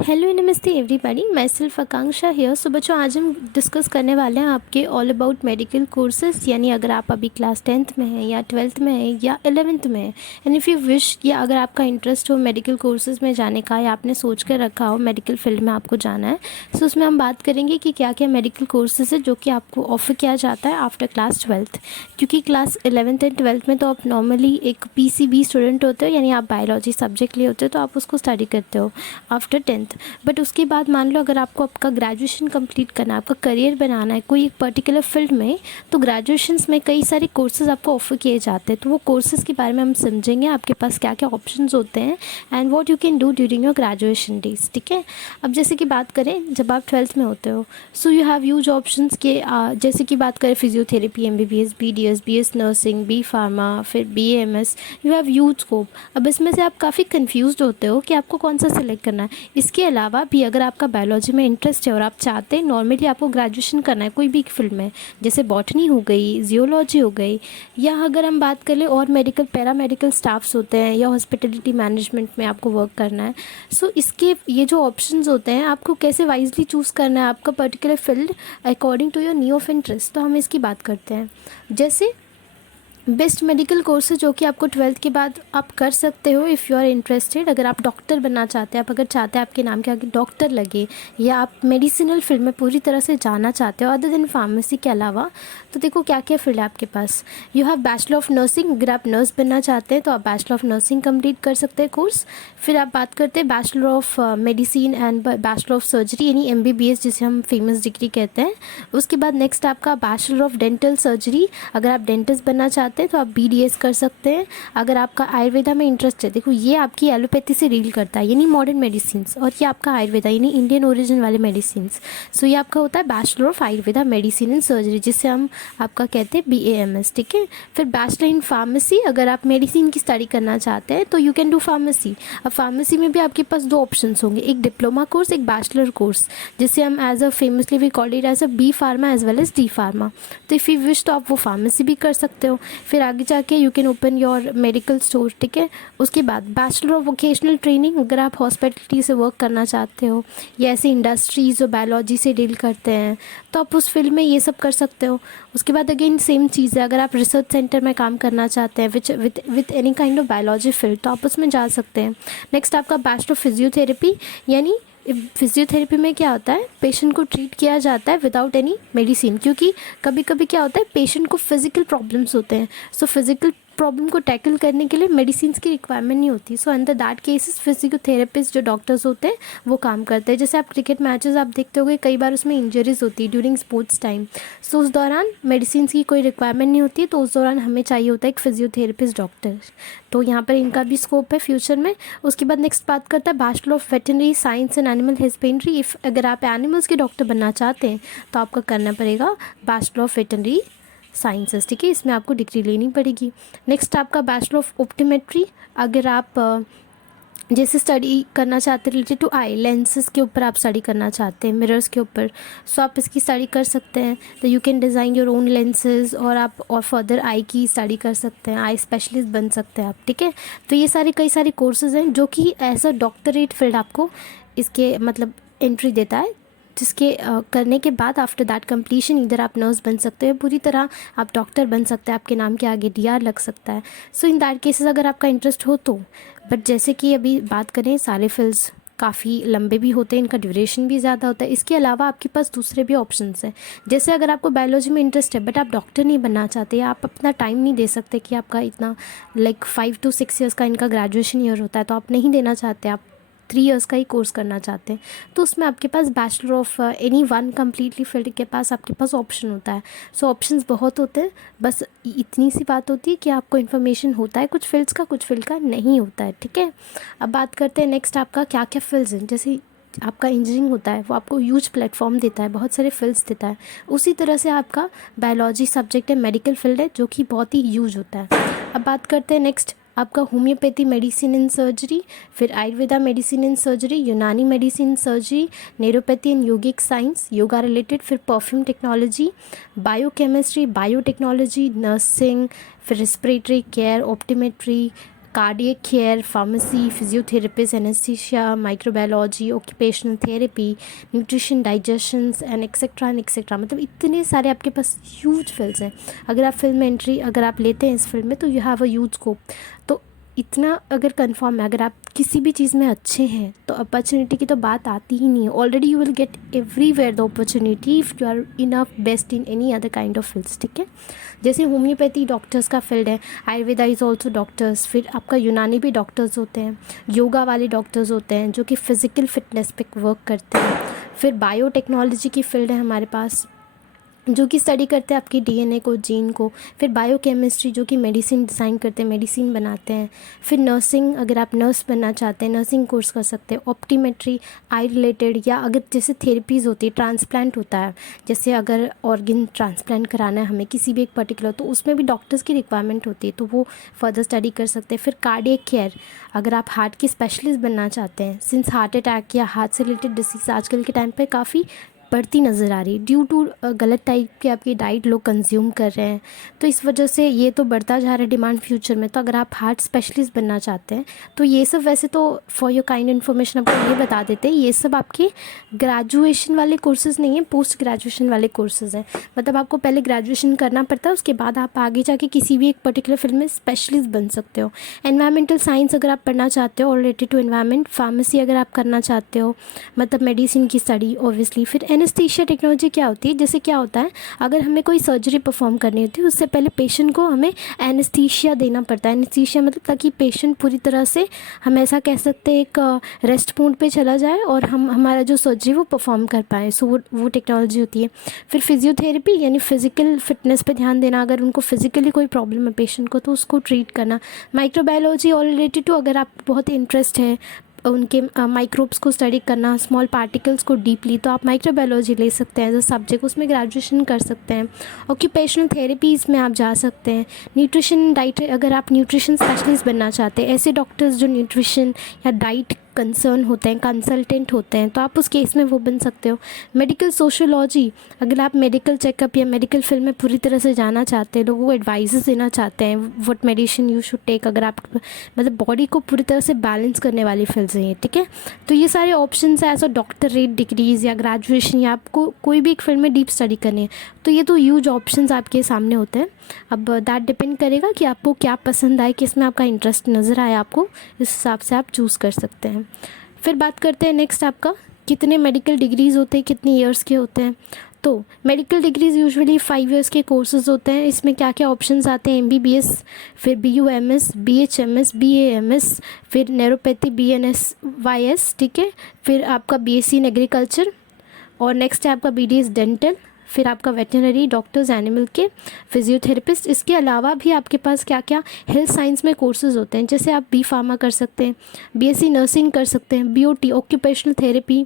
Hello नमस्ते everybody, myself Akanksha here. So बच्चों, आज हम डिस्कस करने वाले हैं आपके ऑल अबाउट मेडिकल कोर्सेज। यानी अगर आप अभी क्लास 10th में हैं या 12th में हैं या 11th में हैं, एंड इफ़ यू विश, या अगर आपका इंटरेस्ट हो मेडिकल कोर्सेज में जाने का, या आपने सोच कर रखा हो मेडिकल फील्ड में आपको जाना है, सो उसमें हम बात करेंगे कि क्या क्या मेडिकल कोर्सेज है जो कि आपको ऑफर किया जाता है आफ्टर क्लास 12th। क्योंकि क्लास 11th एंड 12th में तो आप नॉर्मली एक PCB स्टूडेंट होते हो, यानी आप बायोलॉजी सब्जेक्ट लिए होते हो, तो आप उसको स्टडी करते हो आफ्टर 10th। बट उसके बाद मान लो अगर आपको आपका ग्रेजुएशन कंप्लीट करना है, आपका करियर बनाना है कोई एक पर्टिकुलर फील्ड में, तो ग्रेजुएशंस में कई सारे कोर्सेज आपको ऑफर किए जाते हैं। तो वो कोर्सेज के बारे में हम समझेंगे, आपके पास क्या क्या ऑप्शंस होते हैं and what you can do during your graduation days. ठीक है, अब जैसे कि बात करें जब आप 12th में होते हो, so you have huge options के। जैसे कि बात करें physiotherapy, MBBS, BDS, BS nursing, B pharma, फिर BAMS, you have huge scope. अब इसमें से आप काफ़ी कंफ्यूज होते हो कि आपको कौन सा सिलेक्ट करना है। इसके अलावा भी अगर आपका बायोलॉजी में इंटरेस्ट है और आप चाहते हैं नॉर्मली आपको ग्रेजुएशन करना है कोई भी फील्ड में, जैसे बॉटनी हो गई, जियोलॉजी हो गई, या अगर हम बात करें और मेडिकल पैरामेडिकल स्टाफ्स होते हैं, या हॉस्पिटलिटी मैनेजमेंट में आपको वर्क करना है, सो इसके ये जो ऑप्शंस होते हैं आपको कैसे वाइजली चूज़ करना है आपका particular field according to your need of interest. तो हम इसकी बात करते हैं। जैसे बेस्ट मेडिकल कोर्सेज जो कि आपको 12th के बाद आप कर सकते हो इफ़ यू आर इंटरेस्टेड। अगर आप डॉक्टर बनना चाहते हैं, आप अगर चाहते हैं आपके नाम के आगे डॉक्टर लगे, या आप मेडिसिनल फील्ड में पूरी तरह से जाना चाहते हो अदर देन फार्मेसी के अलावा, तो देखो क्या क्या फील्ड है आपके पास। You have bachelor of nursing. अगर आप नर्स बनना चाहते हैं तो आप बैचलर ऑफ नर्सिंग कंप्लीट कर सकते हैं कोर्स। फिर आप बात करते हैं bachelor of medicine and bachelor of surgery, यानी MBBS जिसे हम फेमस डिग्री कहते हैं। उसके बाद नेक्स्ट आपका बैचलर ऑफ डेंटल सर्जरी। अगर आप डेंटिस्ट बनना चाहते हैं तो आप BDS कर सकते हैं। अगर आपका आयुर्वेदा में इंटरेस्ट है, देखो ये आपकी एलोपैथी से डील करता है, यानी मॉडर्न मेडिसिन, और ये आपका आयुर्वेदा यानी इंडियन ओरिजिन वाले मेडिसिन। सो ये आपका होता है bachelor of Ayurveda medicine and surgery, जिसे हम आपका कहते हैं BAMS। ठीक है, फिर बैचलर इन फार्मेसी। अगर आप मेडिसिन की स्टडी करना चाहते हैं तो यू कैन डू फार्मेसी। अब फार्मेसी में भी आपके पास दो ऑप्शंस होंगे, एक डिप्लोमा कोर्स, एक बैचलर कोर्स, जिसे हम as a famously we called it as a B pharma as well as D pharma. तो इफ़ यू विश तो आप वो फार्मेसी भी कर सकते हो। फिर आगे जाके you can open your medical store. ठीक है, उसके बाद बैचलर ऑफ वोकेशनल ट्रेनिंग। अगर आप हॉस्पिटलिटी से वर्क करना चाहते हो, या ऐसे इंडस्ट्रीज जो बायोलॉजी से डील करते हैं, तो आप उस फील्ड में ये सब कर सकते हो। उसके बाद अगेन सेम चीज़ है, अगर आप रिसर्च सेंटर में काम करना चाहते हैं which with any kind of biology field, तो आप उसमें जा सकते हैं। नेक्स्ट आपका बैचलर ऑफ फिजियोथेरेपी, यानी फिजियोथेरेपी में क्या होता है, पेशेंट को ट्रीट किया जाता है विदाउट एनी मेडिसिन। क्योंकि कभी कभी क्या होता है, पेशेंट को फिजिकल प्रॉब्लम्स होते हैं, सो फिजिकल प्रॉब्लम को टैकल करने के लिए मेडिसिन की रिक्वायरमेंट नहीं होती। So under that cases physiotherapist जो डॉक्टर्स होते हैं वो काम करते हैं। जैसे आप क्रिकेट मैचेस आप देखते होगे, कई बार उसमें इंजरीज होती है ड्यूरिंग स्पोर्ट्स टाइम, सो उस दौरान मेडिसिन की कोई रिक्वायरमेंट नहीं होती, तो उस दौरान हमें चाहिए होता है एक फिजियोथेरेपिस्ट डॉक्टर। तो यहाँ पर इनका भी स्कोप है फ्यूचर में। उसके बाद नेक्स्ट बात करता है bachelor of veterinary science and animal husbandry. If अगर आप एनिमल्स के डॉक्टर बनना चाहते हैं तो आपका करना पड़ेगा बैचलर ऑफ वेटनरी साइंसेस। ठीक है, इसमें आपको डिग्री लेनी पड़ेगी। नेक्स्ट आपका बैचलर ऑफ ऑप्टोमेट्री। अगर आप जैसे स्टडी करना चाहते हैं रिलेटेड टू आई लेंसेज के ऊपर, आप स्टडी करना चाहते हैं मिरर्स के ऊपर, सो आप इसकी स्टडी कर सकते हैं। तो you can design your own lenses, और आप और फर्दर आई की स्टडी कर सकते हैं, आई स्पेशलिस्ट बन सकते हैं आप। ठीक है, तो ये सारे कई सारे कोर्सेज हैं जो कि एज अ डॉक्टरेट फील्ड आपको इसके मतलब एंट्री देता है, जिसके करने के बाद आफ्टर दैट कंप्लीशन इधर आप नर्स बन सकते हैं, पूरी तरह आप डॉक्टर बन सकते हैं, आपके नाम के आगे DR लग सकता है। सो इन दैट केसेस अगर आपका इंटरेस्ट हो तो। बट जैसे कि अभी बात करें, सारे फील्ड्स काफ़ी लंबे भी होते हैं, इनका ड्यूरेशन भी ज़्यादा होता है। इसके अलावा आपके पास दूसरे भी ऑप्शंस हैं। जैसे अगर आपको बायोलॉजी में इंटरेस्ट है बट आप डॉक्टर नहीं बनना चाहते, या आप अपना टाइम नहीं दे सकते कि आपका इतना 5 to 6 ईयर्स का इनका ग्रेजुएशन ईयर होता है, तो आप नहीं देना चाहते, आप 3 ईयर्स का ही कोर्स करना चाहते हैं, तो उसमें आपके पास bachelor of any one completely field के पास आपके पास ऑप्शन होता है। सो ऑप्शंस बहुत होते हैं, बस इतनी सी बात होती है कि आपको इन्फॉर्मेशन होता है कुछ फील्ड्स का, कुछ फील्ड का नहीं होता है। ठीक है, अब बात करते हैं नेक्स्ट आपका क्या क्या फील्ड्स हैं। जैसे आपका इंजीनियरिंग होता है, वो आपको ह्यूज प्लेटफॉर्म देता है, बहुत सारे फील्ड्स देता है। उसी तरह से आपका बायोलॉजी सब्जेक्ट है, मेडिकल फील्ड है, जो कि बहुत ही ह्यूज होता है। अब बात करते हैं नेक्स्ट आपका होम्योपैथी मेडिसिन एंड सर्जरी, फिर Ayurveda medicine and surgery, Unani medicine and surgery, naturopathy and yogic science, yoga related, फिर perfume technology, biochemistry, biotechnology, nursing, फिर respiratory care, optometry, cardiac care, pharmacy, physiotherapist, anaesthesia, microbiology, occupational therapy, nutrition, digestions and etcetera. मतलब इतने सारे आपके पास huge fields हैं। अगर आप film entry अगर आप लेते हैं इस फील्ड में तो you have a huge scope. तो इतना अगर कंफर्म है, अगर आप किसी भी चीज़ में अच्छे हैं तो अपॉर्चुनिटी की तो बात आती ही नहीं है। Already you will get everywhere the opportunity if you are enough best in any other kind of fields, ठीक है। जैसे होम्योपैथी डॉक्टर्स का फील्ड है, आयुर्वेदा इज़ ऑल्सो डॉक्टर्स, फिर आपका यूनानी भी डॉक्टर्स होते हैं, योगा वाले डॉक्टर्स होते हैं जो कि फ़िज़िकल फिटनेस पे वर्क करते हैं। फिर बायोटेक्नोलॉजी की फील्ड है हमारे पास जो कि स्टडी करते हैं आपकी डीएनए को, जीन को। फिर बायोकेमिस्ट्री जो कि मेडिसिन डिज़ाइन करते हैं, मेडिसिन बनाते हैं। फिर नर्सिंग, अगर आप नर्स बनना चाहते हैं नर्सिंग कोर्स कर सकते हैं। ऑप्टीमेट्री, आई रिलेटेड, या अगर जैसे थेरेपीज़ होती है, ट्रांसप्लांट होता है, जैसे अगर ऑर्गन ट्रांसप्लांट कराना है हमें किसी भी एक पर्टिकुलर, तो उसमें भी डॉक्टर्स की रिक्वायरमेंट होती है, तो वो फर्दर स्टडी कर सकते हैं। फिर कार्डियक केयर, अगर आप हार्ट के स्पेशलिस्ट बनना चाहते हैं, सिंस हार्ट अटैक या हार्ट से रिलेटेड डिसीज़ आजकल के टाइम पे काफ़ी बढ़ती नज़र आ रही है ड्यू टू गलत टाइप की आपकी डाइट लोग कंज्यूम कर रहे हैं, तो इस वजह से ये तो बढ़ता जा रहा है डिमांड फ्यूचर में। तो अगर आप हार्ट स्पेशलिस्ट बनना चाहते हैं तो ये सब, वैसे तो फॉर योर काइंड इन्फॉर्मेशन आपको ये बता देते हैं, ये सब आपके ग्रेजुएशन वाले कोर्सेज़ नहीं हैं, पोस्ट ग्रेजुएशन वाले कोर्सेज़ हैं। मतलब आपको पहले ग्रेजुएशन करना पड़ता है, उसके बाद आप आगे जाके किसी भी एक पर्टिकुलर फील्ड में स्पेशलिस्ट बन सकते हो। एनवायरमेंटल साइंस अगर आप पढ़ना चाहते हो और रिलेटेड टू एनवायरमेंट, फार्मेसी अगर आप करना चाहते हो, मतलब मेडिसिन की स्टडी ऑब्वियसली। फिर एनेस्थीसिया टेक्नोलॉजी क्या होती है, जैसे क्या होता है अगर हमें कोई सर्जरी परफॉर्म करनी होती है उससे पहले पेशेंट को हमें एनेस्थीसिया देना पड़ता है। एनेस्थीसिया मतलब ताकि पेशेंट पूरी तरह से, हम ऐसा कह सकते हैं, एक रेस्ट मोड पे चला जाए और हम हमारा जो सर्जरी वो परफॉर्म कर पाए, सो वो टेक्नोलॉजी होती है। फिर फिजियोथेरेपी यानी फिजिकल फिटनेस पे ध्यान देना, अगर उनको फिजिकली कोई प्रॉब्लम है पेशेंट को तो उसको ट्रीट करना। माइक्रोबायोलॉजी और रिलेटेड टू, अगर आप बहुत इंटरेस्ट है उनके माइक्रोब्स को स्टडी करना, स्मॉल पार्टिकल्स को डीपली, तो आप माइक्रोबायोलॉजी ले सकते हैं एज अ सब्जेक्ट, उसमें ग्रेजुएशन कर सकते हैं। ऑक्यूपेशनल थेरेपीज़ में आप जा सकते हैं। न्यूट्रिशन डाइट, अगर आप न्यूट्रिशन स्पेशलिस्ट बनना चाहते हैं, ऐसे डॉक्टर्स जो न्यूट्रिशन या डाइट कंसर्न होते हैं, कंसल्टेंट होते हैं, तो आप उस केस में वो बन सकते हो। मेडिकल सोशियोलॉजी, अगर आप मेडिकल चेकअप या मेडिकल फील्ड में पूरी तरह से जाना चाहते हैं, लोगों को एडवाइसेस देना चाहते हैं what medicine you should take, अगर आप मतलब बॉडी को पूरी तरह से बैलेंस करने वाली फील्ड्स हैं ये, ठीक है। तो ये सारे ऑप्शंस हैं एज अ डॉक्टरेट डिग्रीज़ या ग्रेजुएशन, या आपको कोई भी एक फील्ड में डीप स्टडी करनी है, तो ये तो ह्यूज ऑप्शंस आपके सामने होते हैं। अब दैट डिपेंड करेगा कि आपको क्या पसंद आए, किस में आपका इंटरेस्ट नज़र आए, आपको इस हिसाब से आप चूज़ कर सकते हैं। फिर बात करते हैं नेक्स्ट आपका कितने मेडिकल डिग्रीज़ होते हैं, कितने ईयर्स के होते हैं। तो मेडिकल डिग्रीज़ यूजुअली 5 ईयर्स के कोर्सेज़ होते हैं। इसमें क्या क्या ऑप्शंस आते हैं, MBBS, फिर BUMS, BHMS, BAMS, फिर नेरोपैथी, BNSYS, ठीक है। फिर आपका BSc इन एग्रीकल्चर, और नेक्स्ट है आपका BDS डेंटल, फिर आपका वेटनरी डॉक्टर्स, एनिमल के, फिजियोथेरेपिस्ट। इसके अलावा भी आपके पास क्या क्या हेल्थ साइंस में कोर्सेज़ होते हैं, जैसे आप B.Pharma कर सकते हैं, BSc नर्सिंग कर सकते हैं, BOT ऑक्यूपेशनल थेरेपी,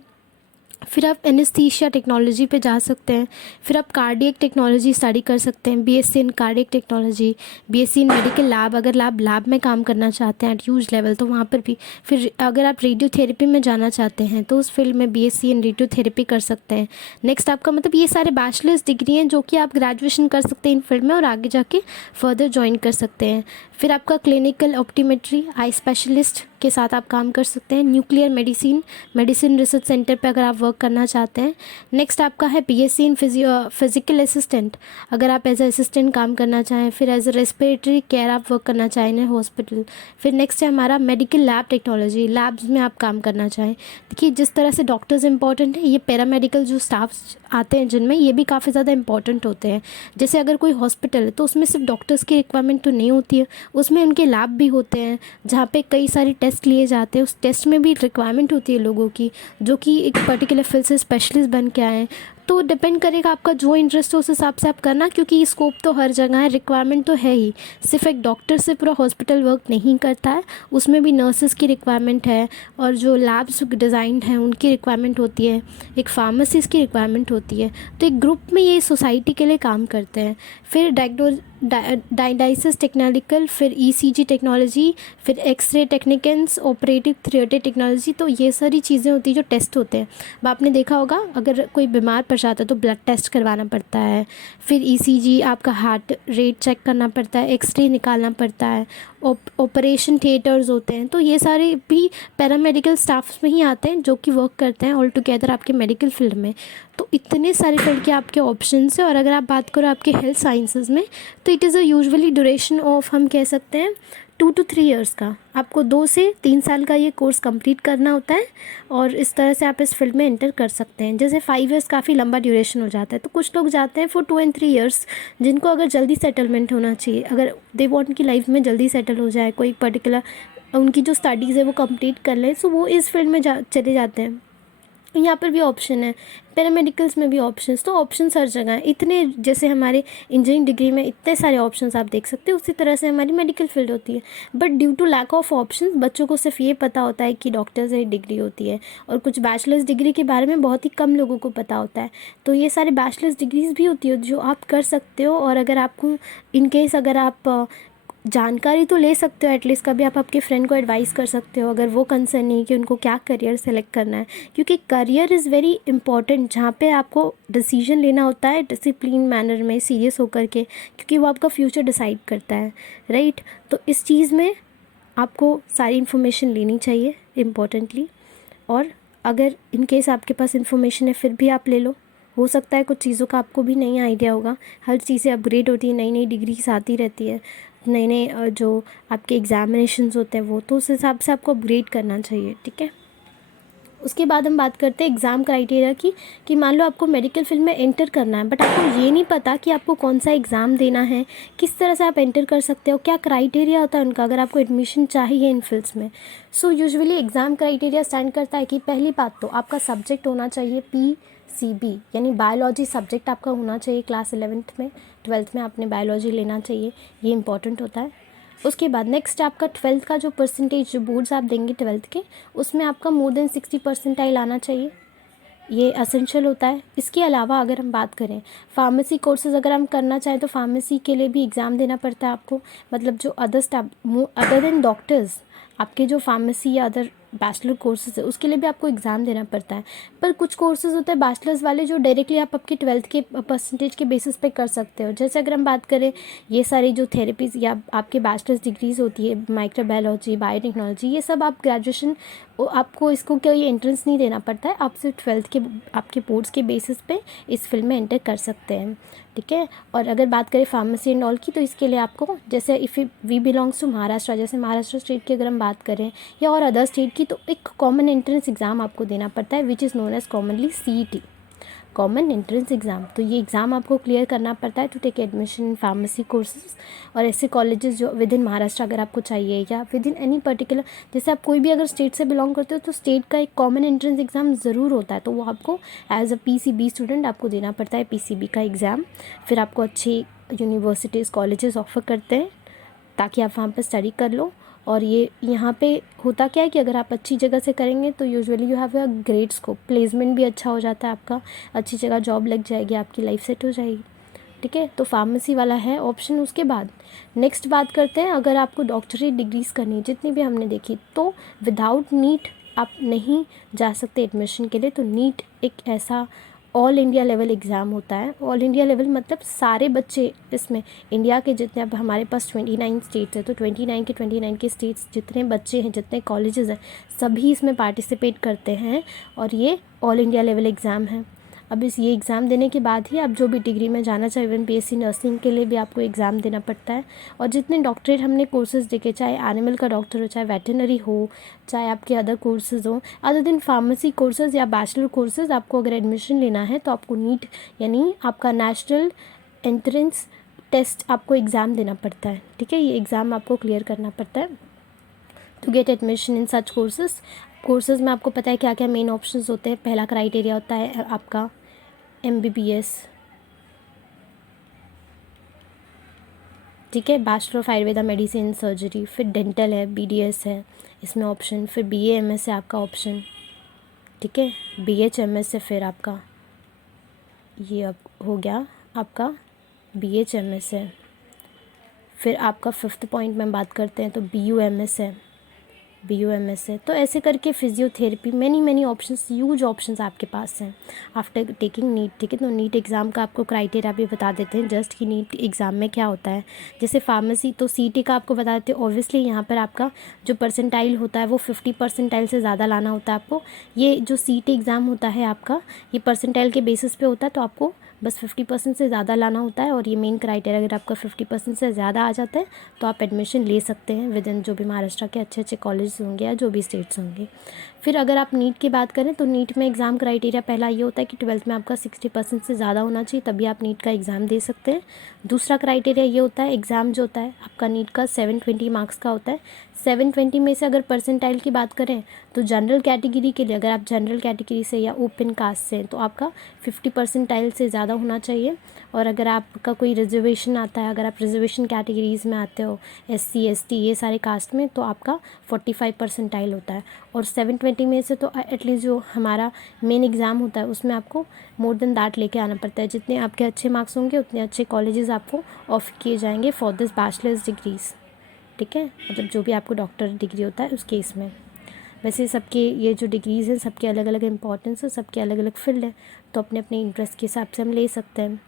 फिर आप एनेस्थीसिया टेक्नोलॉजी पे जा सकते हैं। फिर आप कार्डियक टेक्नोलॉजी स्टडी कर सकते हैं, BSc इन कार्डियक टेक्नोलॉजी, BSc इन मेडिकल लैब, अगर आप लैब में काम करना चाहते हैं एट ह्यूज लेवल तो वहाँ पर भी। फिर अगर आप रेडियोथेरेपी में जाना चाहते हैं तो उस फील्ड में BSc इन रेडियोथेरेपी कर सकते हैं। नेक्स्ट आपका मतलब ये सारे बैचलर्स डिग्री हैं जो कि आप ग्रेजुएशन कर सकते हैं इन फील्ड में और आगे जाके फर्दर ज्वाइन कर सकते हैं। फिर आपका क्लिनिकल ऑप्टीमेट्री, आई स्पेशलिस्ट के साथ आप काम कर सकते हैं। न्यूक्लियर मेडिसिन रिसर्च सेंटर पे अगर आप वर्क करना चाहते हैं। नेक्स्ट आपका है BSc इन फिजिकल असिस्टेंट, अगर आप एज ए असिस्टेंट काम करना चाहें। फिर एज ए रेस्पिरेटरी केयर आप वर्क करना चाहें इन हॉस्पिटल। फिर नेक्स्ट है हमारा मेडिकल लैब टेक्नोलॉजी, लैब्स में आप काम करना चाहें। देखिए जिस तरह से डॉक्टर्स इंपॉर्टेंट है, ये पैरामेडिकल जो स्टाफ्स आते हैं जिनमें, ये भी काफ़ी ज़्यादा इंपॉर्टेंट होते हैं। जैसे अगर कोई हॉस्पिटल है तो उसमें सिर्फ डॉक्टर्स की रिक्वायरमेंट तो नहीं होती है, उसमें उनके लैब भी होते हैं जहाँ पे कई सारे टेस्ट लिए जाते हैं। उस टेस्ट में भी रिक्वायरमेंट होती है लोगों की जो कि एक पर्टिकुलर फील्ड से स्पेशलिस्ट बन के आए हैं। तो डिपेंड करेगा आपका जो इंटरेस्ट हो उस हिसाब से आप करना, क्योंकि स्कोप तो हर जगह है, रिक्वायरमेंट तो है ही। सिर्फ एक डॉक्टर से पूरा हॉस्पिटल वर्क नहीं करता है, उसमें भी नर्सेस की रिक्वायरमेंट है, और जो लैब्स डिज़ाइंड हैं उनकी रिक्वायरमेंट होती है, एक फार्मासिस्ट की रिक्वायरमेंट होती है। तो एक ग्रुप में ये सोसाइटी के लिए काम करते हैं। फिर डायलिसिस टेक्निकल, फिर ECG टेक्नोलॉजी, फिर एक्सरे टेक्निकन्स, ऑपरेटिव थिएटर टेक्नोलॉजी। तो ये सारी चीज़ें होती हैं जो टेस्ट होते हैं। अब आपने देखा होगा अगर कोई बीमार वर्ष आता है तो ब्लड टेस्ट करवाना पड़ता है, फिर ईसीजी, आपका हार्ट रेट चेक करना पड़ता है, एक्सरे निकालना पड़ता है, ऑपरेशन थिएटर्स होते हैं। तो ये सारे भी पैरामेडिकल स्टाफ्स में ही आते हैं जो कि वर्क करते हैं ऑल टुगेदर आपके मेडिकल फील्ड में। तो इतने सारे फील्ड के आपके ऑप्शंस हैं। और अगर आप बात करो आपके हेल्थ साइंसेज में, तो it is a usually duration of, हम कह सकते हैं 2 to 3 ईयर्स का। आपको 2 से 3 साल का ये कोर्स कंप्लीट करना होता है और इस तरह से आप इस फील्ड में एंटर कर सकते हैं। जैसे 5 ईयर्स काफ़ी लंबा ड्यूरेशन हो जाता है, तो कुछ लोग जाते हैं फॉर 2 and 3 ईयर्स, जिनको अगर जल्दी सेटलमेंट होना चाहिए, अगर दे वांट की लाइफ में जल्दी सेटल हो जाए, कोई पर्टिकुलर उनकी जो स्टडीज़ है वो कंप्लीट कर लें, सो वो इस फील्ड में चले जाते हैं। यहाँ पर भी ऑप्शन है, पैरामेडिकल्स में भी ऑप्शंस, तो ऑप्शंस हर जगह हैं। इतने, जैसे हमारे इंजीनियरिंग डिग्री में इतने सारे ऑप्शंस आप देख सकते हो, उसी तरह से हमारी मेडिकल फील्ड होती है। But due to lack of options बच्चों को सिर्फ ये पता होता है कि डॉक्टर्स की डिग्री होती है, और कुछ बैचलर्स डिग्री के बारे में बहुत ही कम लोगों को पता होता है। तो ये सारे बैचलर्स डिग्रीज भी होती है जो आप कर सकते हो। और अगर आपको इनकेस अगर आप जानकारी तो ले सकते हो एटलीस्ट, कभी आप आपके फ्रेंड को एडवाइस कर सकते हो अगर वो कंसर्न नहीं कि उनको क्या करियर सेलेक्ट करना है, क्योंकि करियर इज़ वेरी इंपॉर्टेंट, जहाँ पे आपको डिसीजन लेना होता है डिसिप्लिन मैनर में, सीरियस होकर के, क्योंकि वो आपका फ्यूचर डिसाइड करता है, राइट। तो इस चीज़ में आपको सारी इन्फॉर्मेशन लेनी चाहिए इम्पोर्टेंटली। और अगर इनकेस आपके पास इन्फॉर्मेशन है फिर भी आप ले लो। हो सकता है कुछ चीज़ों का आपको भी नहीं आइडिया होगा, हर चीज़ें अपग्रेड होती है, नई नई डिग्रीज आती रहती है, नए नए जो आपके एग्ज़ामिनेशंस होते हैं वो, तो उस हिसाब से आपको अपग्रेड करना चाहिए, ठीक है। उसके बाद हम बात करते हैं एग्ज़ाम क्राइटेरिया की, कि मान लो आपको मेडिकल फील्ड में एंटर करना है, बट आपको ये नहीं पता कि आपको कौन सा एग्ज़ाम देना है, किस तरह से आप एंटर कर सकते हो, क्या क्राइटेरिया होता है उनका अगर आपको एडमिशन चाहिए इन फील्ड्स में। So usually exam criteria stand करता है कि पहली बात तो आपका सब्जेक्ट होना चाहिए PCB, यानी बायोलॉजी सब्जेक्ट आपका होना चाहिए। क्लास 11th में 12th में आपने बायोलॉजी लेना चाहिए, ये इंपॉर्टेंट होता है। उसके बाद नेक्स्ट आपका 12th का जो परसेंटेज, जो बोर्ड्स आप देंगे 12th के, उसमें आपका मोर देन 60 परसेंटाइल आना चाहिए, ये असेंशियल होता है। इसके अलावा अगर हम बात करें फार्मेसी कोर्सेज़ अगर हम करना चाहें तो फार्मेसी के लिए भी एग्ज़ाम देना पड़ता है आपको, मतलब जो other staff other than doctors, आपके जो फार्मेसी या अदर बैचलर कोर्सेज है उसके लिए भी आपको एग्ज़ाम देना पड़ता है। पर कुछ कोर्सेज़ होते हैं बैचलर्स वाले जो डायरेक्टली आप आपकी 12th के परसेंटेज के बेसिस पे कर सकते हो। जैसे अगर हम बात करें ये सारी जो थेरेपीज़ या आपके बैचलर्स डिग्रीज़ होती है, माइक्रोबायोलॉजी, बायोटेक्नोलॉजी, ये सब आप ग्रेजुएशन, आपको इसको कोई एंट्रेंस नहीं देना पड़ता है, आप सिर्फ 12th के आपके बोर्ड्स के बेसिस पे इस फील्ड में एंटर कर सकते हैं, ठीक है। और अगर बात करें फार्मेसी एंड ऑल की, तो इसके लिए आपको, जैसे if we belongs to Maharashtra, जैसे महाराष्ट्र स्टेट की अगर हम बात करें या और अदर स्टेट की, तो एक कॉमन एंट्रेंस एग्ज़ाम आपको देना पड़ता है which is known as commonly CET, common entrance exam. तो ये एग्ज़ाम आपको क्लियर करना पड़ता है to take admission in pharmacy courses. और ऐसे कॉलेजेस जो विद इन महाराष्ट्र अगर आपको चाहिए, या विद इन एनी पर्टिकुलर, जैसे आप कोई भी अगर स्टेट से बिलोंग करते हो तो स्टेट का एक कॉमन एंट्रेंस एग्ज़ाम ज़रूर होता है, तो वो आपको एज अ PCB स्टूडेंट आपको देना पड़ता है, PCB का एग्ज़ाम। फिर आपको अच्छी यूनिवर्सिटीज़ कॉलेजेस ऑफर करते हैं ताकि आप वहाँ पर स्टडी कर लो। और ये यहाँ पे होता क्या है कि अगर आप अच्छी जगह से करेंगे तो usually you have a great scope, placement भी अच्छा हो जाता है आपका, अच्छी जगह जॉब लग जाएगी, आपकी लाइफ सेट हो जाएगी, ठीक है। तो फार्मेसी वाला है ऑप्शन। उसके बाद नेक्स्ट बात करते हैं, अगर आपको डॉक्टरी डिग्रीज़ करनी, जितनी भी हमने देखी, तो विदाउट नीट आप नहीं जा सकते एडमिशन के लिए। तो नीट एक ऐसा ऑल इंडिया लेवल एग्ज़ाम होता है। ऑल इंडिया लेवल मतलब सारे बच्चे, इसमें इंडिया के जितने, अब हमारे पास 29 स्टेट्स है, तो 29 के स्टेट्स जितने बच्चे हैं, जितने कॉलेजेस हैं, सभी इसमें पार्टिसिपेट करते हैं। और ये ऑल इंडिया लेवल एग्ज़ाम है। अब ये एग्ज़ाम देने के बाद ही आप जो भी डिग्री में जाना चाहे, इवन BSc नर्सिंग के लिए भी आपको एग्ज़ाम देना पड़ता है। और जितने डॉक्टरेट हमने कोर्सेज देखे, चाहे एनिमल का डॉक्टर हो, चाहे वेटरनरी हो, चाहे आपके अदर कोर्सेज हो, अदर देन फार्मेसी कोर्सेज या बैचलर कोर्सेज, आपको अगर एडमिशन लेना है तो आपको नीट यानी आपका नेशनल एंट्रेंस टेस्ट आपको एग्ज़ाम देना पड़ता है, ठीक है। ये एग्ज़ाम आपको क्लियर करना पड़ता है to get admission in such courses में आपको पता है क्या क्या मेन ऑप्शंस होते हैं। पहला क्राइटेरिया होता है आपका MBBS, ठीक है, bachelor of Ayurveda medicine surgery. फिर डेंटल है, BDS है इसमें ऑप्शन। फिर BAMS है आपका ऑप्शन, ठीक है। BHMS है फिर आपका, ये अब हो गया आपका BHMS है। फिर आपका 5th पॉइंट में बात करते हैं तो BUMS है, BUMS है। तो ऐसे करके physiotherapy, many options, huge options आपके पास हैं आफ्टर टेकिंग नीट। ठीक है, तो नीट एग्ज़ाम का आपको क्राइटेरिया भी बता देते हैं जस्ट कि नीट एग्ज़ाम में क्या होता है। जैसे फार्मेसी, तो CT का आपको बता देते हैं। ऑब्वियसली यहाँ पर आपका जो परसेंटाइल होता है वो 50 परसेंटाइल से ज़्यादा लाना होता है आपको। ये जो CT एग्ज़ाम होता है आपका, ये परसेंटाइल के बेसिस पे होता है, तो आपको बस 50% से ज़्यादा लाना होता है। और ये मेन क्राइटेरिया, अगर आपका 50% से ज़्यादा आ जाता है तो आप एडमिशन ले सकते हैं विद इन जो भी महाराष्ट्र के अच्छे अच्छे कॉलेज होंगे या जो भी स्टेट्स होंगे। फिर अगर आप नीट की बात करें तो नीट में एग्ज़ाम क्राइटेरिया पहला ये होता है कि 12th में आपका 60% से ज़्यादा होना चाहिए, तभी आप नीट का एग्ज़ाम दे सकते हैं। दूसरा क्राइटेरिया ये होता है, एग्ज़ाम जो होता है आपका नीट का 720 मार्क्स का होता है। 720 में से अगर परसेंटाइल की बात करें तो जनरल कैटेगरी के लिए, अगर आप जनरल कैटेगरी से या ओपन कास्ट से हैं तो आपका 50 परसेंटाइल से ज़्यादा होना चाहिए। और अगर आपका कोई रिजर्वेशन आता है, अगर आप रिजर्वेशन कैटेगरीज़ में आते हो, SC ST ये सारे कास्ट में, तो आपका 45 परसेंटाइल होता है। और 720 में से तो एटलीस्ट जो हमारा मेन एग्ज़ाम होता है उसमें आपको मोर देन दैट लेके आना पड़ता है। जितने आपके अच्छे मार्क्स होंगे उतने अच्छे कॉलेजेस आपको ऑफर किए जाएंगे फॉर दिस बैचलर्स डिग्रीज़। ठीक है, मतलब जो भी आपको डॉक्टर डिग्री होता है उस केस में। वैसे सबके ये जो डिग्रीज़ हैं सबके अलग अलग इंपॉर्टेंस है, सबके अलग अलग फील्ड है, तो अपने अपने इंटरेस्ट के हिसाब से हम ले सकते हैं।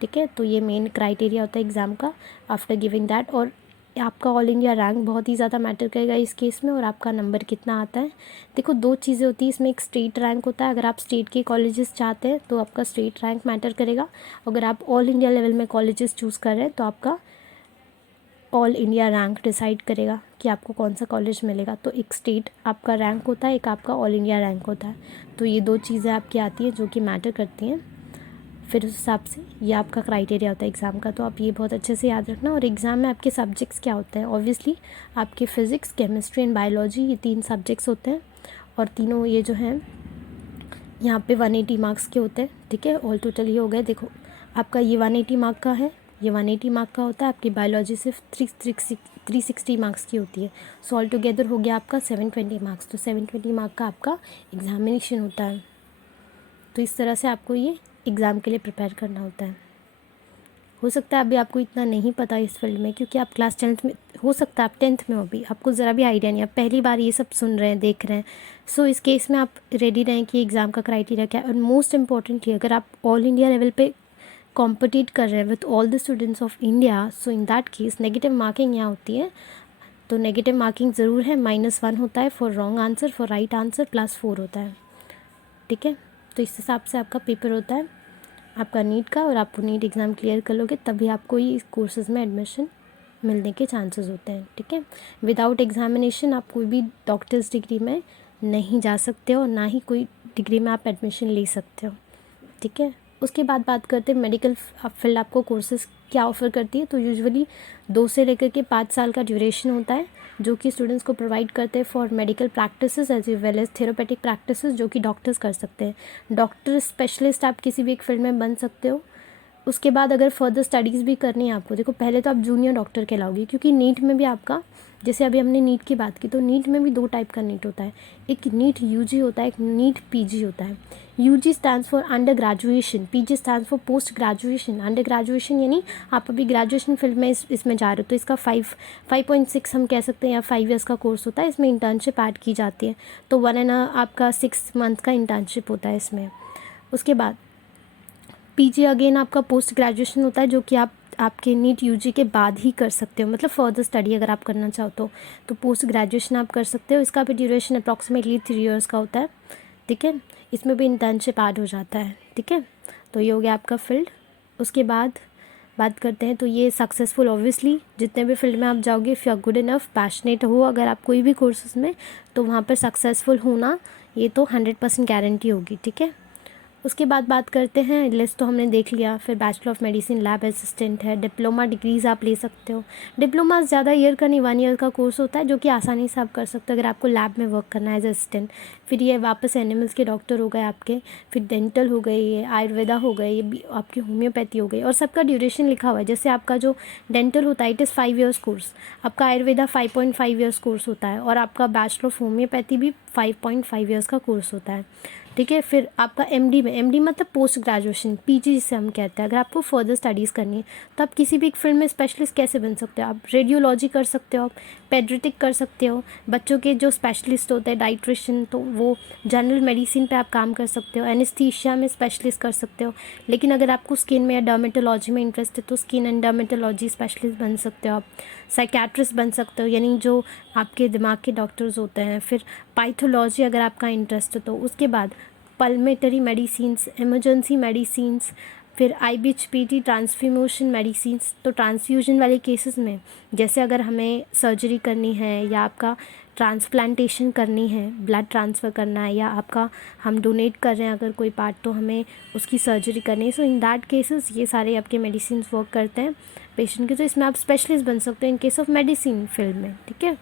ठीक है, तो ये मेन क्राइटेरिया होता है एग्ज़ाम का आफ्टर गिविंग दैट। और आपका ऑल इंडिया रैंक बहुत ही ज़्यादा मैटर करेगा इस केस में, और आपका नंबर कितना आता है। देखो, दो चीज़ें होती है इसमें, एक स्टेट रैंक होता है, अगर आप स्टेट के कॉलेजेस चाहते हैं तो आपका स्टेट रैंक मैटर करेगा। अगर आप ऑल इंडिया लेवल में कॉलेजेस चूज़ कर रहे हैं तो आपका ऑल इंडिया रैंक डिसाइड करेगा कि आपको कौन सा कॉलेज मिलेगा। तो एक स्टेट आपका रैंक होता है, एक आपका ऑल इंडिया रैंक होता है। तो ये दो चीज़ें आपकी आती हैं जो कि मैटर करती हैं। फिर उस हिसाब से ये आपका क्राइटेरिया होता है एग्ज़ाम का, तो आप ये बहुत अच्छे से याद रखना। और एग्ज़ाम में आपके सब्जेक्ट्स क्या होते हैं, ऑब्वियसली आपके फ़िज़िक्स, केमिस्ट्री एंड बायोलॉजी, ये 3 सब्जेक्ट्स होते हैं। और तीनों ये जो हैं यहाँ पे 180 मार्क्स के होते हैं। ठीक है, ऑल टोटल ये हो गए। देखो, आपका ये 180 मार्क का है, ये 180 मार्क का होता है। आपकी बायोलॉजी सिर्फ 360 मार्क्स की होती है। सो ऑल टुगेदर हो गया आपका 720 मार्क्स। तो 720 मार्क का आपका एग्ज़ामिनेशन होता है। तो इस तरह से आपको ये एग्ज़ाम के लिए प्रिपेयर करना होता है। हो सकता है अभी आपको इतना नहीं पता इस फील्ड में, क्योंकि आप क्लास 10th में, हो सकता है आप 10th में हो, अभी आपको ज़रा भी आइडिया नहीं, आप पहली बार ये सब सुन रहे हैं, देख रहे हैं। सो इस केस में आप रेडी रहें कि एग्ज़ाम का क्राइटेरिया क्या है। और मोस्ट इम्पॉर्टेंटली, अगर आप ऑल इंडिया लेवल पे कॉम्पिटिट कर रहे हैं with all the students of India, so in that case negative marking यहाँ होती है। तो नेगेटिव मार्किंग ज़रूर है, -1 होता है for wrong answer, for right answer +4 होता है। ठीक है, तो इस हिसाब से आपका पेपर होता है आपका नीट का, और आप नीट एग्ज़ाम क्लियर कर लोगे तभी आपको ये कोर्सेज़ में एडमिशन मिलने के चांसेस होते हैं। ठीक है, विदाउट एग्जामिनेशन आप कोई भी डॉक्टर्स डिग्री में नहीं जा सकते हो, और ना ही कोई डिग्री में आप एडमिशन ले सकते हो। ठीक है, उसके बाद बात करते हैं मेडिकल फील्ड आपको कोर्सेज़ क्या ऑफ़र करती है। तो यूजुअली 2 से लेकर के 5 साल का ड्यूरेशन होता है, जो कि स्टूडेंट्स को प्रोवाइड करते हैं for medical practices as well as therapeutic practices, जो कि डॉक्टर्स कर सकते हैं। डॉक्टर स्पेशलिस्ट आप किसी भी एक फील्ड में बन सकते हो। उसके बाद अगर फर्दर स्टडीज़ भी करनी है आपको, देखो पहले तो आप जूनियर डॉक्टर कहलाओगे, क्योंकि नीट में भी आपका, जैसे अभी हमने नीट की बात की, तो नीट में भी 2 टाइप का नीट होता है। एक नीट UG होता है, एक नीट PG होता है। UG stands for under graduation, PG stands for post graduation. Under graduation यानी आप अभी ग्रेजुएशन फील्ड में इसमें जा रहे हो, तो इसका 5.6 हम कह सकते हैं, या 5 ईयर्स का कोर्स होता है। इसमें इंटर्नशिप ऐड की जाती है, तो 1 आपका 6 मंथ का इंटर्नशिप होता है इसमें। उसके बाद PG अगेन आपका पोस्ट ग्रेजुएशन होता है, जो कि आप आपके नीट UG के बाद ही कर सकते हो, मतलब फर्दर स्टडी अगर आप करना चाहो तो पोस्ट ग्रेजुएशन आप कर सकते हो। इसका भी ड्यूरेशन अप्रॉक्सीमेटली 3 ईयर्स का होता है। ठीक है, इसमें भी इंटर्नशिप ऐड हो जाता है। ठीक है, तो ये हो गया आपका फील्ड। उसके बाद बात करते हैं, तो ये सक्सेसफुल, ऑब्वियसली जितने भी फील्ड में आप जाओगे, if you are good enough, passionate हो अगर आप कोई भी कोर्सेज में, तो वहाँ पर सक्सेसफुल होना ये तो 100% गारंटी होगी। ठीक है, उसके बाद बात करते हैं, लिस्ट तो हमने देख लिया। फिर bachelor of medicine lab assistant है, डिप्लोमा डिग्रीज़ आप ले सकते हो। डिप्लोमा ज़्यादा ईयर का नहीं, 1 ईयर का कोर्स होता है, जो कि आसानी से आप कर सकते हो अगर आपको लैब में वर्क करना है एज असिस्टेंट। फिर ये वापस एनिमल्स के डॉक्टर हो गए आपके, फिर डेंटल हो गए, ये आयुर्वेदा हो गए, ये भी आपकी होम्योपैथी हो गई, और सबका ड्यूरेशन लिखा हुआ है। जैसे आपका जो डेंटल होता है इट इज़ 5 ईयर्स कोर्स, आपका आयुर्वेदा 5.5 ईयर्स कोर्स होता है, और आपका बैचलर ऑफ होम्योपैथी भी 5.5 ईयर्स का कोर्स होता है। ठीक है, फिर आपका MD में, एमडी मतलब पोस्ट ग्रेजुएशन, पीजी जिसे हम कहते हैं, अगर आपको फर्दर स्टडीज़ करनी है तो आप किसी भी एक फील्ड में स्पेशलिस्ट कैसे बन सकते हो? आप रेडियोलॉजी कर सकते हो, आप पेडियाट्रिक कर सकते हो, बच्चों के जो स्पेशलिस्ट होते हैं डाइट्रिशन, तो वो जनरल मेडिसिन पे आप काम कर सकते हो, एनेस्थीसिया में स्पेशलिस्ट कर सकते हो। लेकिन अगर आपको स्किन में या डर्मेटोलॉजी में इंटरेस्ट है तो स्किन एंड डर्मेटोलॉजी स्पेशलिस्ट बन सकते हो आप। साइकेट्रिस्ट बन सकते हो, यानी जो आपके दिमाग के डॉक्टर्स होते हैं। फिर पाइथोलॉजी अगर आपका इंटरेस्ट है तो उसके बाद पल्मेटरी मेडिसिन्स, इमरजेंसी मेडिसिन्स, फिर IBHPT ट्रांसफ्यूजन मेडिसिन्स। तो ट्रांसफ्यूजन वाले केसेस में जैसे अगर हमें सर्जरी करनी है या आपका ट्रांसप्लांटेशन करनी है, ब्लड ट्रांसफ़र करना है, या आपका हम डोनेट कर रहे हैं अगर कोई पार्ट तो हमें उसकी सर्जरी करनी है, सो इन दैट केसेस ये सारे आपके मेडिसिन वर्क करते हैं पेशेंट के। तो इसमें आप स्पेशलिस्ट बन सकते हो in case of medicine field में, ठीक है।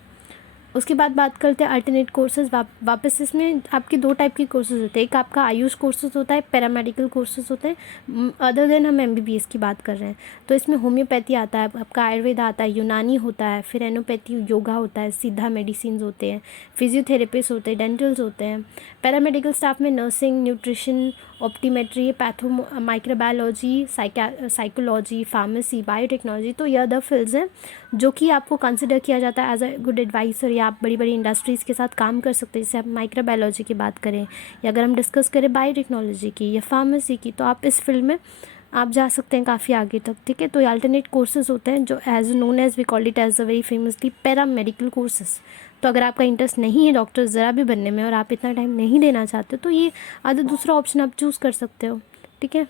उसके बाद बात करते हैं अल्टरनेट कोर्सेज। वापस इसमें आपके दो टाइप के कोर्सेज होते हैं, एक आपका आयुष कोर्सेज होता है, पैरामेडिकल कोर्सेज होते हैं। अदर देन हम MBBS की बात कर रहे हैं तो इसमें होम्योपैथी आता है, आपका आयुर्वेद आता है, यूनानी होता है, फिर एलोपैथी योगा होता है, सीधा मेडिसिन होते हैं, फिजियोथेरेपिस्ट होते हैं, डेंटल्स होते हैं। पैरामेडिकल स्टाफ में nursing, nutrition, optometry, patho microbiology, psychology, pharmacy, biotechnology. तो ये अदर फील्ड्स हैं जो कि आपको कंसिडर किया जाता है एज अ गुड एडवाइसर, या आप बड़ी बड़ी इंडस्ट्रीज़ के साथ काम कर सकते हैं। जैसे आप माइक्रोबायोलॉजी की बात करें या अगर हम डिस्कस करें बायोटेक्नोलॉजी की या फार्मेसी की, तो आप इस फील्ड में आप जा सकते हैं काफ़ी आगे तक, ठीक है। तो ये अल्टरनेट कोर्सेज होते हैं जो as known as we called it as a very famously paramedical courses. तो अगर आपका इंटरेस्ट नहीं है डॉक्टर ज़रा भी बनने में और आप इतना टाइम नहीं देना चाहते तो ये अदर दूसरा ऑप्शन आप चूज़ कर सकते हो, ठीक है।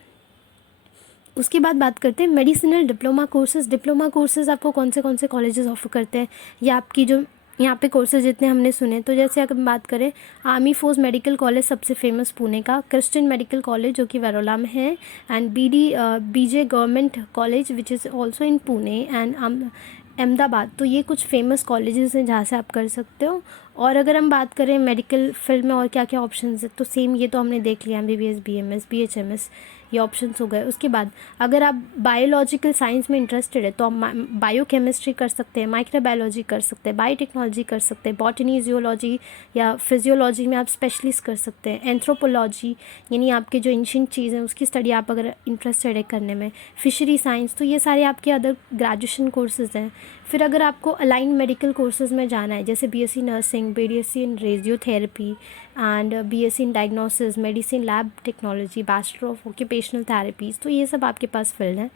उसके बाद बात करते हैं medicinal diploma courses. Diploma courses आपको कौन से कॉलेजेस ऑफर करते हैं, या आपकी जो यहाँ पे कोर्सेज जितने हमने सुने, तो जैसे अगर हम बात करें आर्मी फोर्स मेडिकल कॉलेज सबसे फेमस पुणे का, क्रिश्चियन मेडिकल कॉलेज जो कि वेरोला में है, and BJ government college which is also in Pune and Ahmedabad. तो ये कुछ फेमस कॉलेजेस हैं जहाँ से आप कर सकते हो। और अगर हम बात करें मेडिकल फील्ड में और क्या क्या ऑप्शंस है, तो सेम ये तो हमने देख लिया, MBBS, BMS, BHMS, ये ऑप्शंस हो गए। उसके बाद अगर आप बायोलॉजिकल साइंस में इंटरेस्टेड है तो आप बायोकेमिस्ट्री कर सकते हैं, माइक्रोबायोलॉजी कर सकते हैं, बायोटेक्नोलॉजी कर सकते हैं, बॉटनी, जियोलॉजी या फिजियोलॉजी में आप स्पेशलिस्ट कर सकते हैं, एंथ्रोपोलॉजी यानी आपके जो एंशिएंट चीज़ हैं उसकी स्टडी आप अगर इंटरेस्टेड है करने में, फिशरी साइंस। तो ये सारे आपके अदर ग्रेजुएशन कोर्सेज हैं। फिर अगर आपको अलाइन मेडिकल कोर्सेज में जाना है, जैसे BSc nursing, BSc in radiotherapy and BSc in diagnosis, medicine lab technology, bachelor of occupational therapies, तो ये सब आपके पास फील्ड है।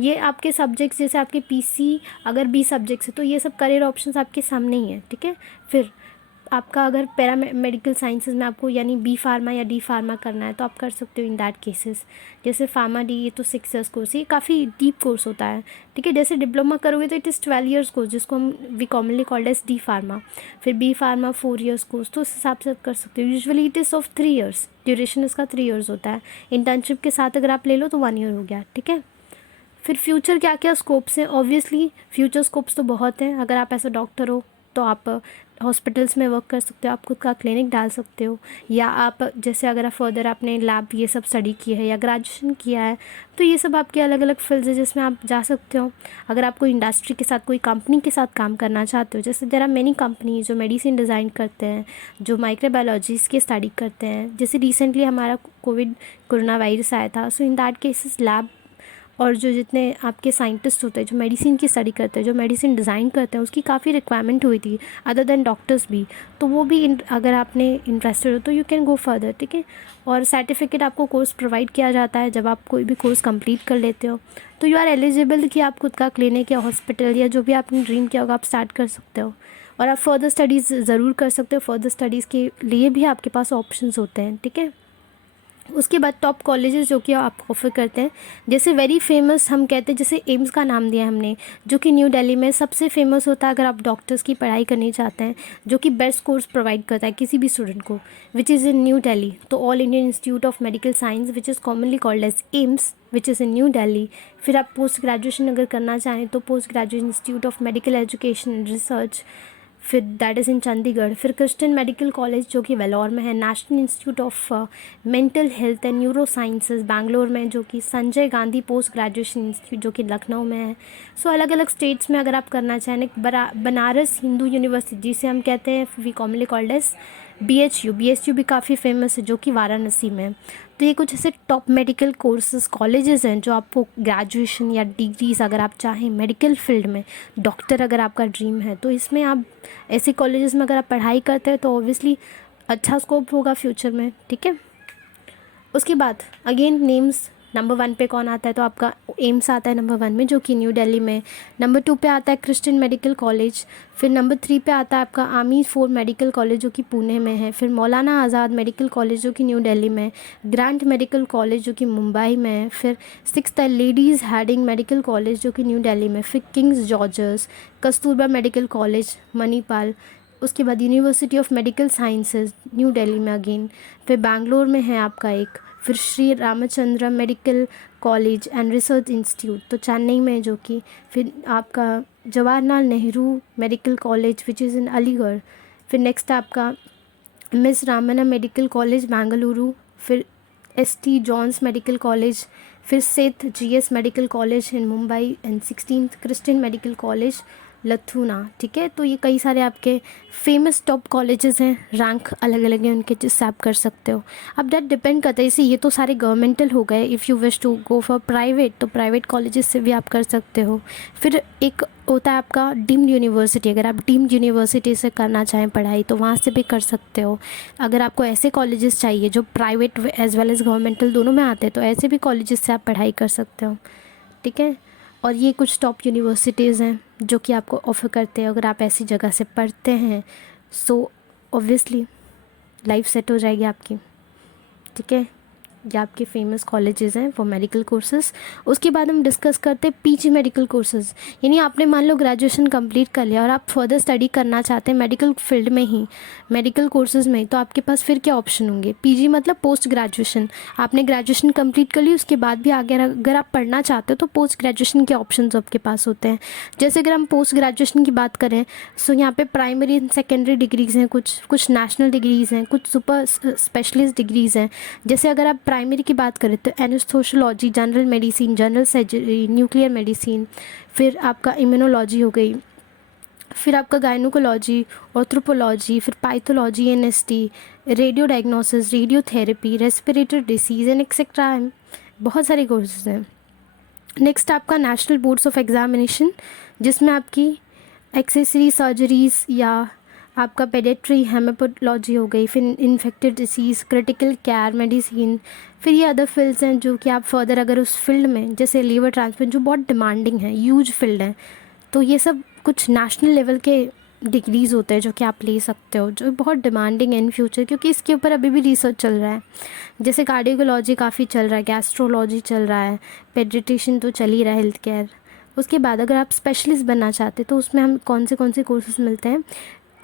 ये आपके सब्जेक्ट्स जैसे आपके PC अगर 20 सब्जेक्ट्स है तो ये सब करियर ऑप्शंस आपके सामने ही है, ठीक है। फिर आपका अगर मेडिकल साइंसेज में आपको यानी B फार्मा या D फार्मा करना है तो आप कर सकते हो इन दैट केसेस। जैसे फार्मा D ये तो 6 ईयर्स कोर्स, ये काफ़ी डीप कोर्स होता है, ठीक है। जैसे डिप्लोमा करोगे तो इट इज़ 12 ईयर्स कोर्स जिसको हम we commonly called as D pharma. फिर B फार्मा 4 ईयर्स कोर्स, तो उस हिसाब से आप कर सकते हो। Usually it is of 3 years, duration इसका 3 ईयर्स होता है। इंटर्नशिप के साथ अगर आप ले लो तो 1 ईयर हो गया, ठीक है। फिर फ्यूचर क्या क्या स्कोप्स हैं, ऑब्वियसली फ्यूचर स्कोप्स तो बहुत हैं। अगर आप ऐसा डॉक्टर हो तो आप हॉस्पिटल्स में वर्क कर सकते हो, आप खुद का क्लिनिक डाल सकते हो, या आप जैसे अगर आप फर्दर आपने लैब ये सब स्टडी किया है या ग्रेजुएशन किया है तो ये सब आपके अलग अलग फील्ड्स है जिसमें आप जा सकते हो। अगर आप कोई इंडस्ट्री के साथ, कोई कंपनी के साथ काम करना चाहते हो, जैसे देयर आर मेनी कंपनी जो मेडिसिन डिज़ाइन करते हैं, जो माइक्रोबायोलॉजीज़ की स्टडी करते हैं। जैसे रिसेंटली हमारा कोरोना वायरस आया था, सो इन दैट केसेस लैब और जो जितने आपके साइंटिस्ट होते हैं जो मेडिसिन की स्टडी करते हैं, जो मेडिसिन डिज़ाइन करते हैं, उसकी काफ़ी रिक्वायरमेंट हुई थी अदर देन डॉक्टर्स भी। तो वो भी अगर आपने इंटरेस्टेड हो तो यू कैन गो फर्दर, ठीक है। और सर्टिफिकेट आपको कोर्स प्रोवाइड किया जाता है जब आप कोई भी कोर्स कंप्लीट कर लेते हो, तो यू आर एलिजिबल कि आप खुद का क्लिनिक या हॉस्पिटल या जो भी आपने ड्रीम किया होगा आप स्टार्ट कर सकते हो। और आप फर्दर स्टडीज़ ज़रूर कर सकते हो, फर्दर स्टडीज़ के लिए भी आपके पास ऑप्शंस होते हैं, ठीक है। उसके बाद टॉप कॉलेजेस जो कि आप ऑफ़र करते हैं, जैसे वेरी फेमस हम कहते हैं, जैसे एम्स का नाम दिया हमने, जो कि न्यू दिल्ली में सबसे फेमस होता है अगर आप डॉक्टर्स की पढ़ाई करनी चाहते हैं, जो कि बेस्ट कोर्स प्रोवाइड करता है किसी भी स्टूडेंट को, which is in New Delhi. तो all Indian institute of medical science which is commonly called as AIIMS, which is in New Delhi. फिर आप पोस्ट ग्रेजुएशन अगर करना चाहें तो post graduation institute of medical education and research, फिर that is in Chandigarh. फिर Christian medical college जो कि वेलोर में है, national institute of mental health and neurosciences Bangalore में, जो कि Sanjay Gandhi post graduation institute जो कि लखनऊ में है। सो अलग अलग स्टेट्स में अगर आप करना चाहें, बनारस हिंदू यूनिवर्सिटी जिसे हम कहते हैं we commonly called as BHU भी काफ़ी फेमस है जो कि वाराणसी में है। तो ये कुछ ऐसे टॉप मेडिकल कोर्सेज कॉलेजेस हैं जो आपको ग्रेजुएशन या डिग्रीज अगर आप चाहें मेडिकल फील्ड में, डॉक्टर अगर आपका ड्रीम है तो इसमें आप ऐसे कॉलेजेस में अगर आप पढ़ाई करते हैं तो ऑब्वियसली अच्छा स्कोप होगा फ्यूचर में, ठीक है। उसके बाद अगेन नेम्स, नंबर 1 पे कौन आता है तो आपका एम्स आता है नंबर 1 में जो कि न्यू दिल्ली में। नंबर 2 पे आता है क्रिश्चियन मेडिकल कॉलेज। फिर नंबर 3 पे आता है आपका आर्मी 4 मेडिकल कॉलेज जो कि पुणे में है। फिर मौलाना आज़ाद मेडिकल कॉलेज जो कि न्यू दिल्ली में है। ग्रांट मेडिकल कॉलेज जो कि मुंबई में है। फिर 6th है लेडीज़ हेडिंग मेडिकल कॉलेज जो कि न्यू दिल्ली में। फिर King's George's, Kasturba medical college Manipal. उसके बाद university of medical sciences New Delhi में अगेन। फिर बैंगलोर में है आपका एक। फिर Shri Ramachandra medical college and research institute तो चेन्नई में जो कि। फिर आपका Jawaharlal Nehru medical college which is in Aligarh. फिर नेक्स्ट आपका miss Ramanna medical college Bengaluru. फिर ST जॉन्स मेडिकल कॉलेज। फिर Seth GS medical college in Mumbai and 16th Christian medical college लथुना, ठीक है। तो ये कई सारे आपके फेमस टॉप कॉलेजेस हैं, रैंक अलग अलग हैं उनके जिससे आप कर सकते हो। अब दैट डिपेंड करता है, इसे ये तो सारे गवर्नमेंटल हो गए। If you wish to go for private तो प्राइवेट कॉलेजेस से भी आप कर सकते हो। फिर एक होता है आपका डीम्ड यूनिवर्सिटी, अगर आप डीम्ड यूनिवर्सिटी से करना चाहें पढ़ाई तो वहाँ से भी कर सकते हो। अगर आपको ऐसे कॉलेजेस चाहिए जो private as well as governmental दोनों में आते हैं तो ऐसे भी कॉलेजेस से आप पढ़ाई कर सकते हो, ठीक है। और ये कुछ टॉप यूनिवर्सिटीज़ हैं जो कि आपको ऑफ़र करते हैं। अगर आप ऐसी जगह से पढ़ते हैं सो ऑब्वियसली लाइफ सेट हो जाएगी आपकी, ठीक है। ये आपके फेमस कॉलेजेस हैं फॉर मेडिकल कोर्सेज़। उसके बाद हम डिस्कस करते हैं PG मेडिकल कोर्सेज़। यानी आपने मान लो ग्रेजुएशन कंप्लीट कर लिया और आप फर्दर स्टडी करना चाहते हैं मेडिकल फील्ड में ही, मेडिकल कोर्सेज़ में, तो आपके पास फिर क्या ऑप्शन होंगे। PG मतलब पोस्ट ग्रेजुएशन। आपने ग्रेजुएशन कंप्लीट कर ली, उसके बाद भी आगे अगर आप पढ़ना चाहते हो तो पोस्ट ग्रेजुएशन के ऑप्शन आपके पास होते हैं। जैसे अगर हम पोस्ट ग्रेजुएशन की बात करें सो यहाँ पे प्राइमरी एंड सेकेंडरी डिग्रीज़ हैं, कुछ नेशनल डिग्रीज़ हैं, कुछ सुपर स्पेशलिस्ट डिग्रीज़ हैं। जैसे अगर आप प्राइमरी की बात करें तो anaesthesiology, general medicine, general surgery, nuclear medicine. फिर आपका इम्यूनोलॉजी हो गई। फिर आपका गायनोकोलॉजी, ऑर्थ्रोपोलॉजी, फिर पाइथोलॉजी, NST, radio diagnosis, radiotherapy, respiratory disease and etcetera. बहुत सारे कोर्सेज हैं। नेक्स्ट आपका नेशनल बोर्ड्स ऑफ एग्जामिनेशन जिसमें आपकी एक्सेसरी सर्जरीज़ या आपका पेडियाट्री, हेमेटोलॉजी हो गई। फिर infected disease, critical care medicine. फिर ये अदर फील्ड्स हैं जो कि आप फर्दर अगर उस फील्ड में, जैसे लीवर ट्रांसप्लांट जो बहुत डिमांडिंग है, ह्यूज फील्ड है, तो ये सब कुछ नेशनल लेवल के डिग्रीज़ होते हैं जो कि आप ले सकते हो, जो बहुत डिमांडिंग है इन फ्यूचर क्योंकि इसके ऊपर अभी भी रिसर्च चल रहा है। जैसे कार्डियोलॉजी काफ़ी चल रहा है, गैस्ट्रोलॉजी चल रहा है, पेडियाट्रिशियन तो चल ही रहा है, हेल्थ केयर। उसके बाद अगर आप स्पेशलिस्ट बनना चाहते तो उसमें हम कौन से कोर्सेज मिलते हैं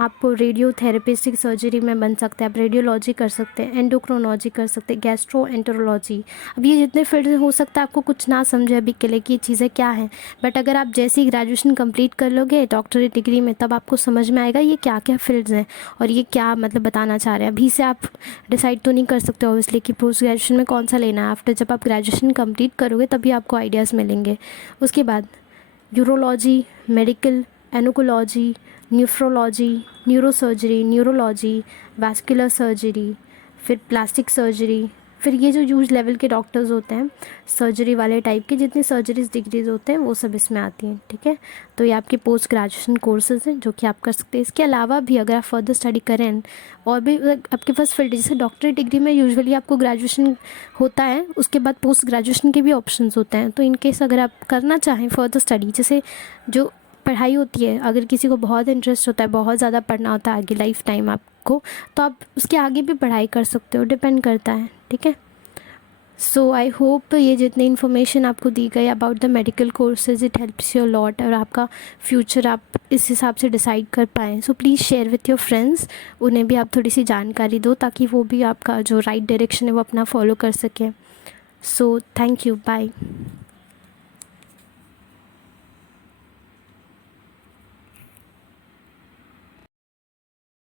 आपको। रेडियोथेरेपिस्टिक सर्जरी में बन सकते हैं आप, रेडियोलॉजी कर सकते हैं, एंडोक्रोनोलॉजी कर सकते हैं, गैस्ट्रोएंटेरोलॉजी। अब ये जितने फील्ड हो सकता है आपको कुछ ना समझे अभी के लिए कि ये चीज़ें क्या हैं, बट अगर आप जैसे ही ग्रेजुएशन कंप्लीट कर लोगे डॉक्टरेट डिग्री में तब आपको समझ में आएगा ये क्या क्या फील्ड्स हैं और ये क्या मतलब बताना चाह रहे हैं। अभी से आप डिसाइड तो नहीं कर सकते ऑब्वियसली कि पोस्ट ग्रेजुएशन में कौन सा लेना है। आफ्टर जब आप ग्रेजुएशन कंप्लीट करोगे तभी आपको आइडियाज़ मिलेंगे। उसके बाद urology, medical, oncology, nephrology, neurosurgery, neurology, vascular surgery, फिर प्लास्टिक सर्जरी। फिर ये जो ह्यूज लेवल के डॉक्टर्स होते हैं सर्जरी वाले टाइप के, जितनी सर्जरीज डिग्रीज होते हैं वो सब इसमें आती हैं, ठीक है। तो ये आपके पोस्ट ग्रेजुएशन कोर्सेज हैं जो कि आप कर सकते हैं। इसके अलावा भी अगर आप फर्दर स्टडी करें और भी आपके पास फील्ड, जैसे डॉक्टरेट डिग्री में यूजुअली आपको ग्रेजुएशन होता है, उसके बाद पोस्ट ग्रेजुएशन के भी ऑप्शंस होते हैं। तो इन केस अगर आप करना चाहें फर्दर स्टडी, जैसे जो पढ़ाई होती है, अगर किसी को बहुत इंटरेस्ट होता है, बहुत ज़्यादा पढ़ना होता है आगे लाइफ टाइम आपको, तो आप उसके आगे भी पढ़ाई कर सकते हो, डिपेंड करता है, ठीक है। सो आई होप ये जितनी इन्फॉर्मेशन आपको दी गई about the medical courses it helps you lot और आपका फ्यूचर आप इस हिसाब से डिसाइड कर पाएँ। So please share with your friends, उन्हें भी आप थोड़ी सी जानकारी दो ताकि वो भी आपका जो राइट डायरेक्शन है वो अपना फॉलो कर सकें। So thank you, bye.